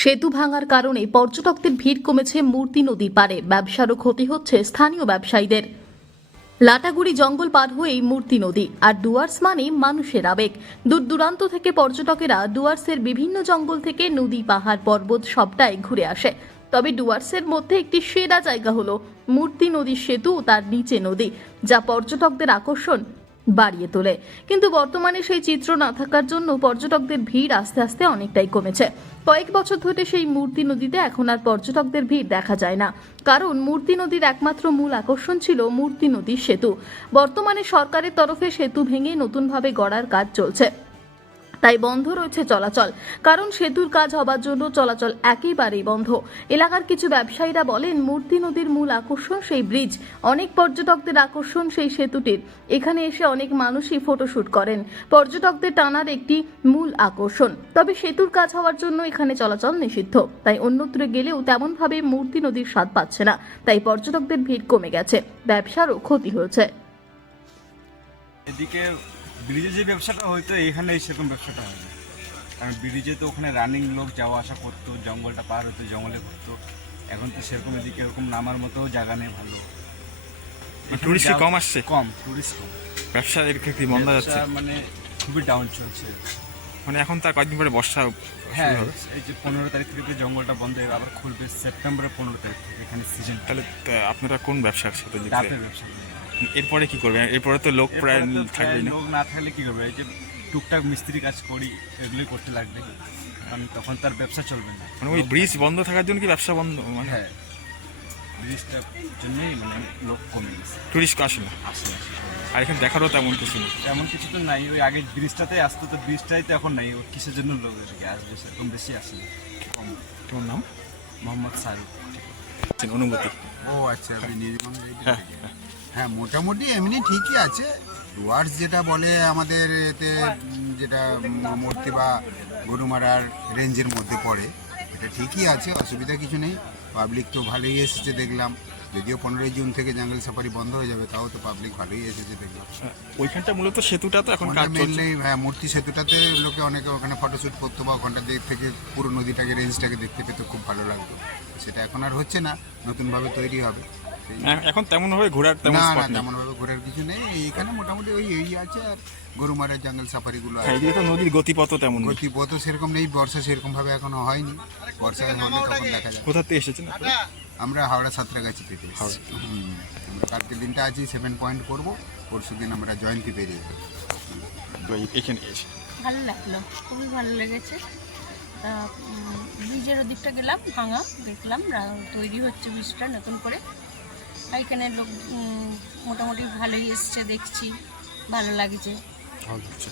সেতু ভাঙার কারণে পর্যটকদের ভিড় কমেছে মূর্তি নদীর পাড়ে। ব্যবসারও ক্ষতি হচ্ছে স্থানীয় ব্যবসায়ীদের। লাটাগুড়ি জঙ্গল পার হয়েই মূর্তি নদী, আর ডুয়ার্স মানে মানুষের আবেগ। দূর দূরান্ত থেকে পর্যটকেরা ডুয়ার্সের বিভিন্ন জঙ্গল থেকে নদী, পাহাড়, পর্বত সবটাই ঘুরে আসে। তবে ডুয়ার্সের মধ্যে একটি সেরা জায়গা হলো মূর্তি নদীর সেতু ও তার নিচে নদী, যা পর্যটকদের আকর্ষণ বাড়িয়ে তোলে। কিন্তু বর্তমানে সেই চিত্র না থাকার জন্য পর্যটকদের ভিড় আস্তে আস্তে অনেকটাই কমেছে। কয়েক বছর ধরে সেই মূর্তি নদীতে এখন আর পর্যটকদের ভিড় দেখা যায় না, কারণ মূর্তি নদীর একমাত্র মূল আকর্ষণ ছিল মূর্তি নদীর সেতু। বর্তমানে সরকারের তরফে সেতু ভেঙে নতুনভাবে গড়ার কাজ চলছে, তাই বন্ধ রয়েছে চলাচল। কারণ সেতুর কাজ হবার জন্য চলাচল একেবারেই বন্ধ। এলাকার কিছু ব্যবসায়ীরা বলেন, মূর্তি নদীর মূল আকর্ষণ সেই ব্রিজ, অনেক পর্যটকদের আকর্ষণ সেই সেতুটির। এখানে এসে অনেক মানুষই ফটোশুট করেন, পর্যটকদের টানার একটি মূল আকর্ষণ। তবে সেতুর কাজ হওয়ার জন্য এখানে চলাচল নিষিদ্ধ, তাই অন্যত্র গেলেও তেমনভাবে মূর্তি নদীর স্বাদ পাচ্ছে না। তাই পর্যটকদের ভিড় কমে গেছে, ব্যবসারও ক্ষতি হয়েছে। এদিকে ব্রিজে যে ব্যবসাটা হয়তো এখানে সেরকম ব্যবসাটা হয় না, কারণ ব্রিজে তো ওখানে রানিং লোক যাওয়া আসা করতো, জঙ্গলটা পার হতো, জঙ্গলে ঘুরতো। এখন তো সেরকম এদিকে এরকম নামার মতো জায়গা নেই ভালো। টুরিস্ট কম আসছে, কম টুরিস্ট কম, ব্যবসা এর ক্ষেত্রে বন্ধ যাচ্ছে, মানে খুবই ডাউন চলছে। মানে এখন তার কয়েকদিন পরে বর্ষা হ্যাঁ, শুরু হবে। এই যে 15 তারিখ থেকে জঙ্গলটা বন্ধ হয়ে আবার খুলবে সেপ্টেম্বরের 15 তারিখ থেকে। এখানে সিজন, তাহলে আপনারা কোন ব্যবসার সাথে যুক্ত? ডাবের ব্যবসা। এরপরে কি করবেন? এরপরে তো লোক প্রায় এরপরে তো থাকবেই না। লোক না থাকলে কি করবে? এই যে টুকটাক মিস্ত্রি কাজ করি, এগুলোই করতে লাগবে, কারণ তখন তার ব্যবসা চলবে না। মানে ওই ব্রিজ বন্ধ থাকার জন্য কি ব্যবসা বন্ধ? মানে হ্যাঁ, ব্রিজটার জন্যই মানে লোক কমে গেছে, টুরিস্ট আসে না, আসে না। আর এখানে দেখারও তেমন কিছু নেই। তেমন কিছু তো নাই, ওই আগে ব্রিজটাতে আসতো, তো ব্রিজটাই তো এখন নাই। ও কিসের জন্য লোক এদিকে আসবে? সেরকম বেশি আসে না, কম। তোমার নাম? মোহাম্মদ শাহরুখ। অনুভূতি? ও আচ্ছা, আপনি নির্মল থেকে? হ্যাঁ, মোটামুটি এমনি ঠিকই আছে। ডুয়ার্স যেটা বলে আমাদের এতে, যেটা মূর্তি বা গরুমারার রেঞ্জের মধ্যে পড়ে, এটা ঠিকই আছে, অসুবিধা কিছু নেই। পাবলিক তো ভালোই এসেছে দেখলাম, যদিও 15ই জুন থেকে জঙ্গল সাফারি বন্ধ হয়ে যাবে, তাও তো পাবলিক ভালোই এসেছে দেখলাম। ওইখানটা মূলত সেতুটা তো এখন কাজ চলছে। মেনলি হ্যাঁ, মূর্তি সেতুটাতে লোকে অনেকে ওখানে ফটোশ্যুট করতো, বা ওখানটা দিক থেকে পুরো নদীটাকে, রেঞ্জটাকে দেখতে পেতে খুব ভালো লাগতো। সেটা এখন আর হচ্ছে না, নতুনভাবে তৈরি হবে। এখন তেমন ভাবে ঘোরার তেমন না না, স্পট নেই। তেমন ভাবে ঘোরার কিছু নেই। এইখানে মোটামুটি ওই এই আছে, আর গরুমারা জঙ্গল সাফারিগুলো হ্যাঁ, আছে। এদিকে তো নদীর গতিপথও তেমন নেই। গতিপথ সেরকম নেই, বর্ষা সেরকম ভাবে এখনো হয়নি। বর্ষা হলে তখন দেখা যাবে। কোথা থেকে এসেছেন আপনারা? আমরা হাওড়া সাঁতরাগাছি থেকে এসেছি। আমরা কালকে দিনটা আছি 7 পয়েন্ট করবো, পরশু দিন আমরা জয়ন্তী পেরিয়ে যাবো। তো এখানে এসে ভালো লাগলো, খুবই ভালো লেগেছে। তা ব্রিজের ওদিকটা গেলাম, ভাঙা দেখলাম, তৈরি হচ্ছে ব্রিজটা নতুন করে। এখানে লোক মোটামুটি ভালোই এসছে, দেখছি ভালো লাগছে। ভালো লাগছে।